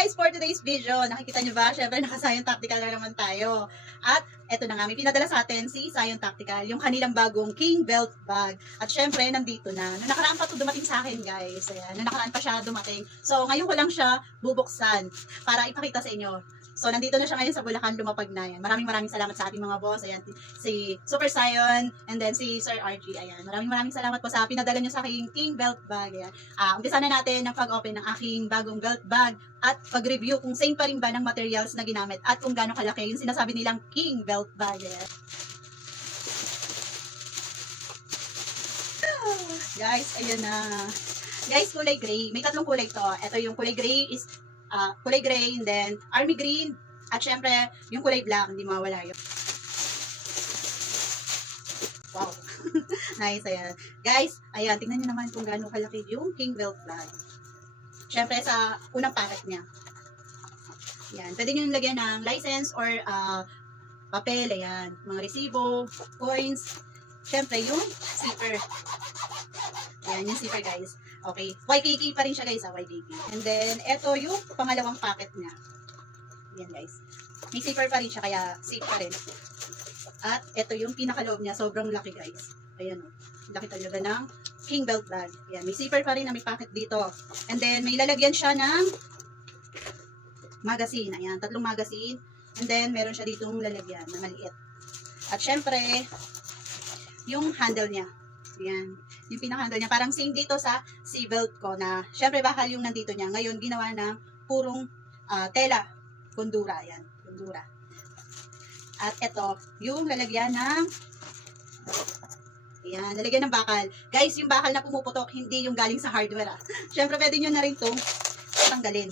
guys, for today's video, nakikita nyo ba? Syempre, naka-Zion Tactical na naman tayo. At eto na nga, may pinadala sa atin si Zion Tactical, yung kanilang bagong King Belt Bag. At syempre, nandito na. Noong nakaraan pa ito dumating sa akin, guys. Ayan, noong nakaraan pa siya dumating. So, ngayon ko lang siya bubuksan para ipakita sa inyo. So, nandito na siya ngayon sa Bulacan, lumapag na yan. Maraming salamat sa ating mga boss. Ayan, si Super Zion, and then si Sir RG. Ayan, maraming salamat po sa pinadala niyo sa aking King Belt Bag. Ayan. Umpisa na natin ang pag-open ng aking bagong belt bag at pag-review kung same pa rin ba ng materials na ginamit at kung gaano kalaki yung sinasabi nilang King Belt Bag. Ayan. Guys, ayan na. Guys, kulay gray. May tatlong kulay to. Ito yung kulay gray is kulay gray, and then army green, at syempre, yung kulay black, hindi mawala yun. Wow. Nice, ayan. Guys, ayan, tingnan nyo naman kung gaano kalaki yung King Belt Bag. Syempre, sa unang packet niya. Ayan, pwede nyo lagyan ng license or papel, ayan, mga resibo, coins, syempre, yung zipper. Ayan, yung zipper, guys. Okay, YKK pa rin siya, guys, YKK. And then, eto yung pangalawang packet niya. Ayan, guys. May zipper pa rin siya, kaya safe pa rin. At eto yung pinakaloob niya, sobrang laki, guys. Ayan, o. Laki talaga ng King Belt Bag. Ayan, may zipper pa rin na may packet dito. And then, may lalagyan siya ng magazine. Ayan, tatlong magazine. And then, meron siya ditong lalagyan na maliit. At syempre, yung handle niya. Ayan, yung pinaka-handle niya. Parang same dito sa C-belt ko na, syempre bakal yung nandito niya. Ngayon, ginawa ng purong tela. Kundura. Ayan, kundura. At ito, yung lalagyan ng, ayan, lalagyan ng bakal. Guys, yung bakal na pumuputok, hindi yung galing sa hardware. Syempre, pwede nyo na rin itong tanggalin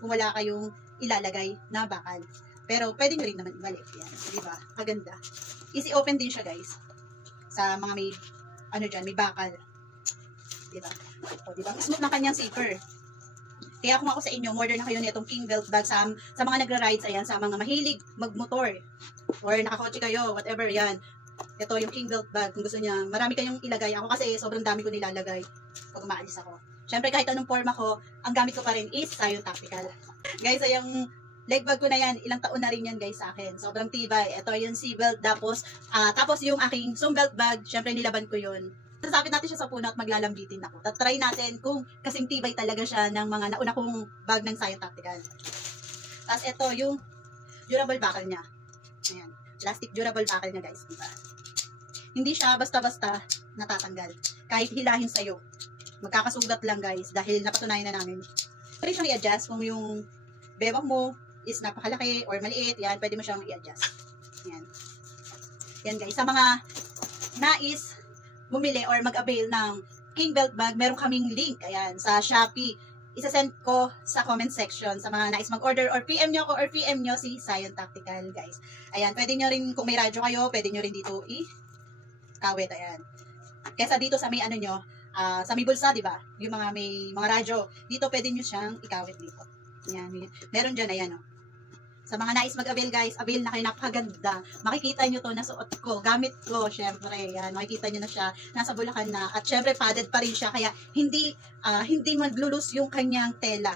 kung wala kayong ilalagay na bakal. Pero, pwede nyo rin naman ibalik. Ayan, diba? Maganda. Easy open din siya, guys. Sa mga may dyan, may bakal. Diba? O, diba? Smooth na kanyang zipper. Kaya kung ako sa inyo, order na kayo nitong King Belt Bag sa mga nagra-rides, ayan, sa mga mahilig magmotor, or nakakotse kayo, whatever, yan. Ito yung King Belt Bag, kung gusto niya, marami kayong ilagay. Ako kasi, sobrang dami ko nilalagay pag umaalis ako. Siyempre, kahit anong forma ko, ang gamit ko pa rin is Zion Tactical. Guys, yung leg bag ko na yan, ilang taon na rin yan, guys, sa akin. Sobrang tibay. Ito yung C-belt, tapos yung aking zoom belt bag, syempre nilaban ko yun. Sasapit natin siya sa puno at maglalambitin ako. Try natin kung kasing tibay talaga siya ng mga nauna kong bag ng Zion Tactical. Tapos ito yung durable buckle niya. Ayan. Plastic durable buckle niya, guys. Diba? Hindi siya basta-basta natatanggal. Kahit hilahin sa'yo. Magkakasugat lang, guys, dahil napatunayan na namin. Pwede siyang i-adjust kung yung bewang mo is napakalaki or maliit, yan, pwede mo siyang i-adjust. Yan. Yan, guys. Sa mga nais bumili or mag-avail ng King Belt Bag, meron kaming link, ayan, sa Shopee. Isa-send ko sa comment section sa mga nais mag-order or PM nyo ako or PM nyo si Zion Tactical, guys. Ayan, pwede nyo rin, kung may radyo kayo, pwede nyo rin dito i-kawit, ayan. Kesa dito sa may nyo, sa may bulsa, di ba? Yung mga may mga radyo, dito pwede nyo siyang ikawit dito. Ayan, meron dyan, ayan, o. Sa mga nais mag-avail, guys, avail na kayo, napakaganda. Makikita nyo to, nasuot ko, gamit ko, syempre, yan, makikita nyo na siya, nasa Bulacan na, at syempre, padded pa rin siya, kaya hindi maglulus yung kanyang tela.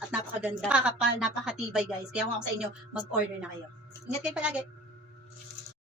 At napakaganda, napakapal, napakatibay, guys, kaya kung ako sa inyo, mag-order na kayo. Ingat kayo palagi.